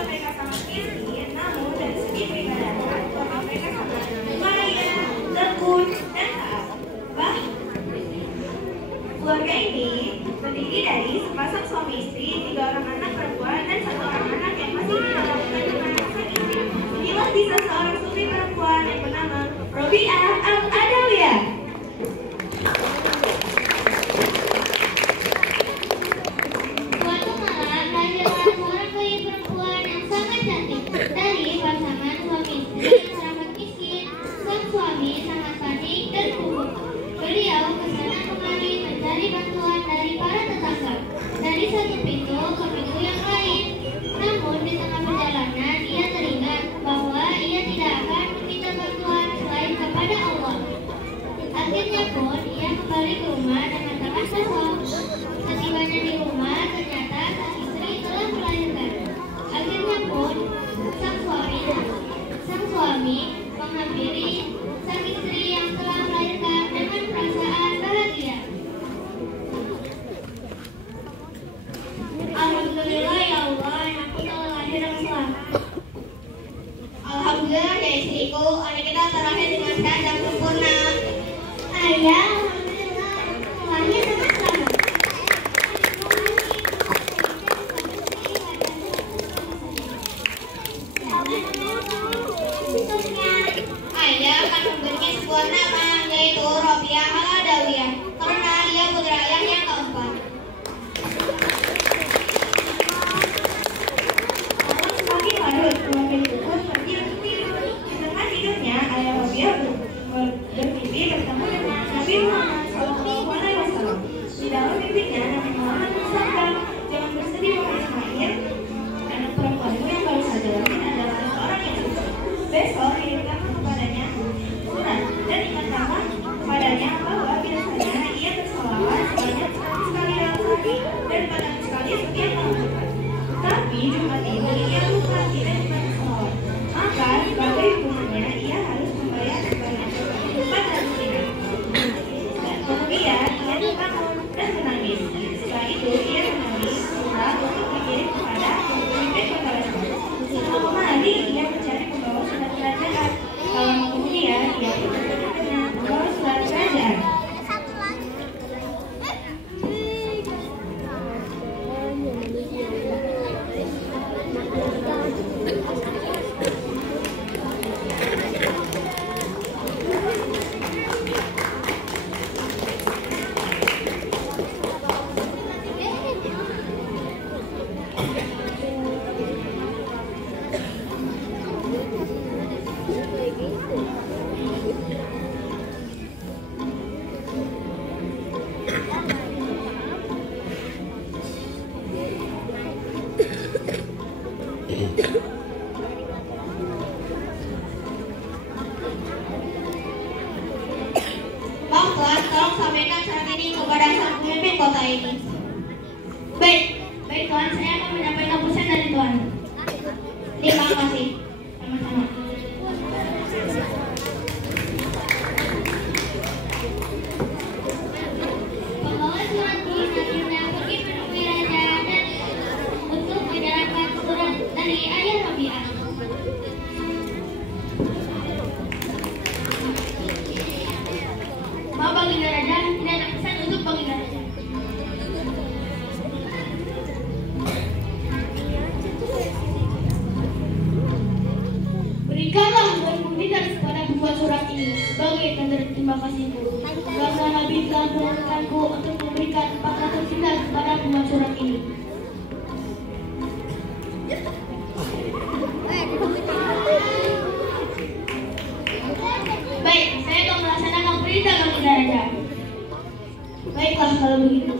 Walaupun mereka sangat miskin, namun dari segi peribadatan, keluarga mereka sangat kaya, tekun, dan taat. Keluarga ini terdiri dari sepasang suami istri, 3 orang anak perempuan, dan 1 orang anak yang masih dilakukan dengan sang istri. Inilah kisah seorang sutri perempuan yang bernama Robiah Al-Adawiyah. Suatu malam lahirlah seorang bayi perempuan yang sangat cantik dari pasangan suami istri yang sangat miskin. Sang suami sangat panik dan gugup. Beliau kesana kemari mencari bantuan dari para tetangga, dari satu pintu ke pintu yang lain. Namun di tengah perjalanan ia teringat bahwa ia tidak akan meminta bantuan selain kepada Allah. Akhirnya pun ia kembali ke rumah dengan tangan kosong. Setibanya di rumah ternyata sang istri telah melahirkan. Akhirnya pun sang suami menghampiri sang istri yang telah melahirkan dengan perasaan bahagia. Alhamdulillah ya Allah, anakku telah lahir dengan selamat. Alhamdulillah ya istriku, anak kita terlahir dengan sehat dan sempurna. Ayah, alhamdulillah anakku lahir dengan selamat. Ayah akan memberinya sebuah nama, yaitu Robiah Al-Adawiyah, karena ia putra ayah yang keempat. Namun semakin larut, keluarga itu pun pergi untuk tidur. Di tengah tidurnya, ayah Robiah bermimpi bertemu dengan Nabi Muhammad SAW. Di dalam mimpinya, Nabi Muhammad bersabda, "Jangan bersedih wahai Ismail, anak perempuanmu yang baru saja lahir adalah seorang yang suci. Besok kirimkanlah kepadanya surat dan ingatkanlah kepadanya bahwa biasanya ia bersolawat sebanyak 100 kali dalam sehari dan 400 kali setiap malam. Tapi Jumat ini ia lupa tidak dibaca solawat. Maka sebagai hukumannya ia harus membayar sebanyak 400 dinar." Dan kemudian ia terbangun dan menangis. Setelah itu ia menulis surat untuk dikirim kepada pemimpin kota Basra. Selama hari ia mencari pembawa surat kerajaan. Lama kemudian ia pun bertemu dengan pembawa surat kerajaan. Bang Tuan, tolong sampaikan saat ini kepada sang pemimpin kota ini. Baik Tuan, saya akan menyampaikan pesan dari Tuan. Terima kasih. Sama-sama. Pembawa surat pun akhirnya pergi menemui raja dan untuk menyerahkan surat dari ayah Robiah. Maaf Baginda Raja, ini ada pesan untuk Baginda Raja. Berikanlah dan meminta kepada pembuat surat ini sebagai tanda terima kasihku. Karena Nabi telah menurunkanku untuk memberikan 400 dinar kepada pembuat surat ini. Baik, saya akan melaksanakan perintah Baginda Raja. Baiklah kalau begitu.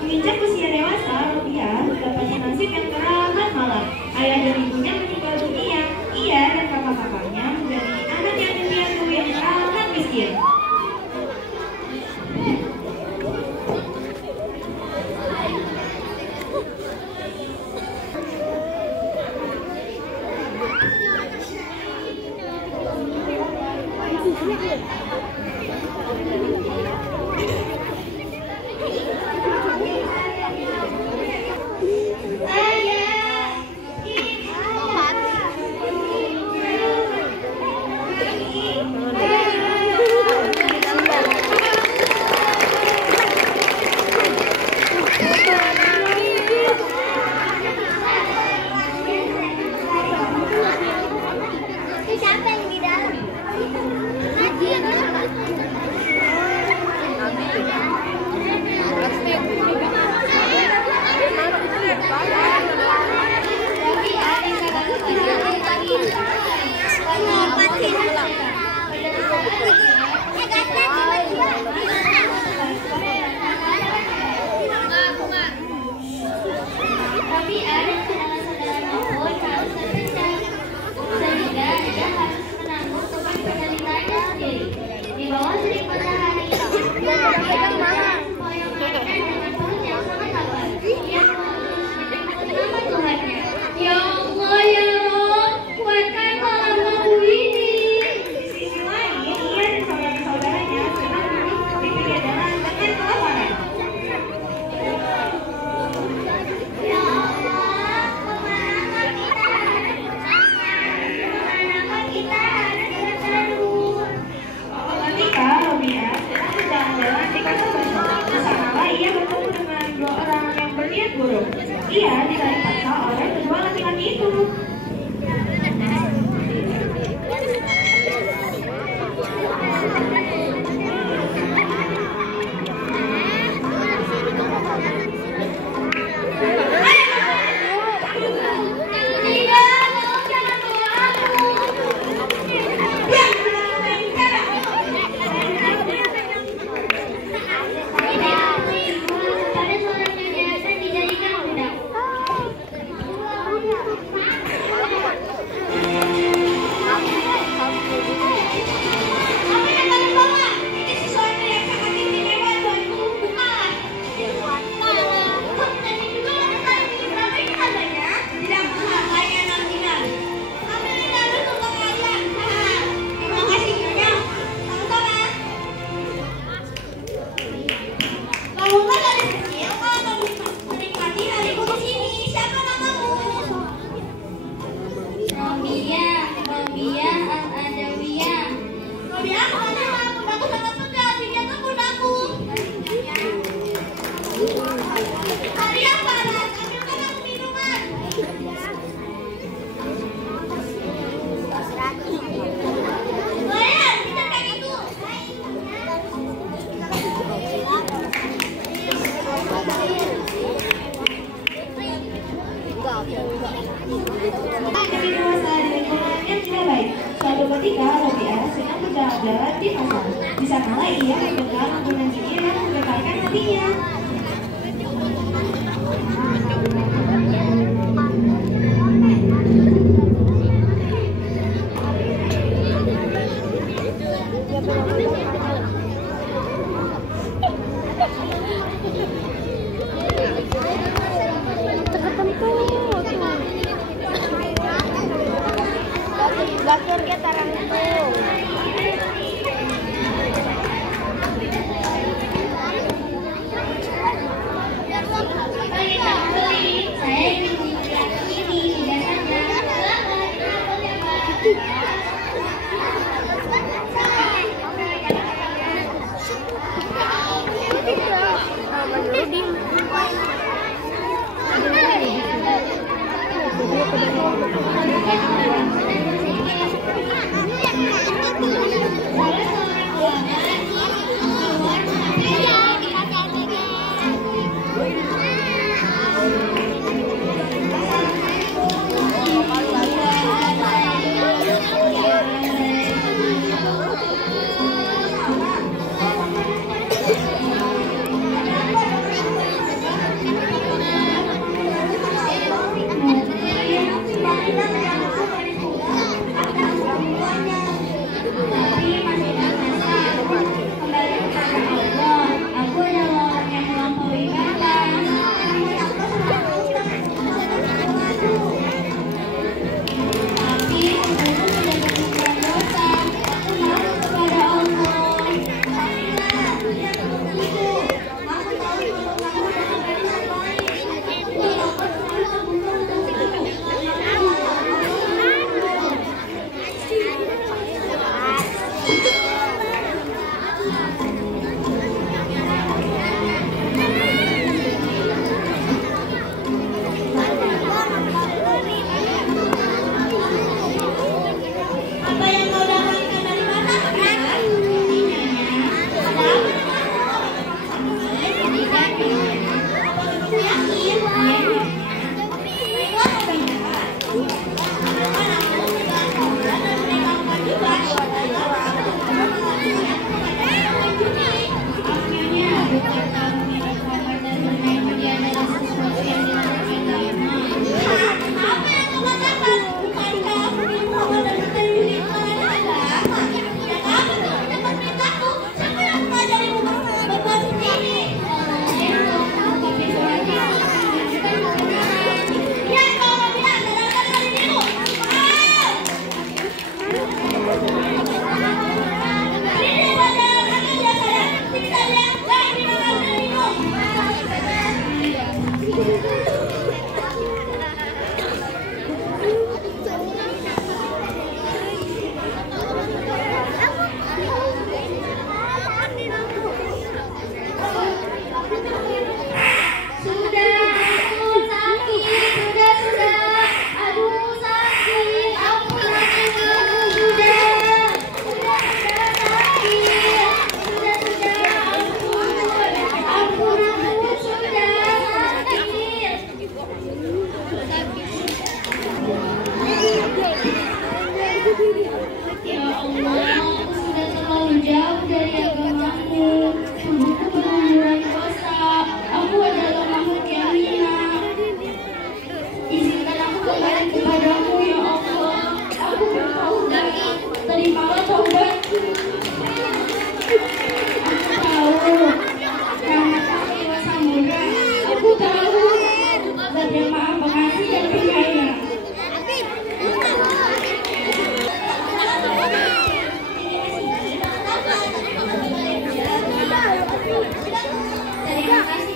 Menginjak usia dewasa, Robiah mendapatkan nasib yang teramat malang. Ayah dan ibunya meninggal dunia. Ia dan kakak-kakaknya menjadi anak yatim piatu yang sangat miskin. Ia ditarik paksa oleh kedua laki-laki itu. Suatu ketika Robiah sedang berjalan-jalan di pasar. Di sanalah ia mendengar lantunan zikir yang menggetarkan hatinya. Bakar ke tarang itu. Saya ingin ini tidak saja. Terima kasih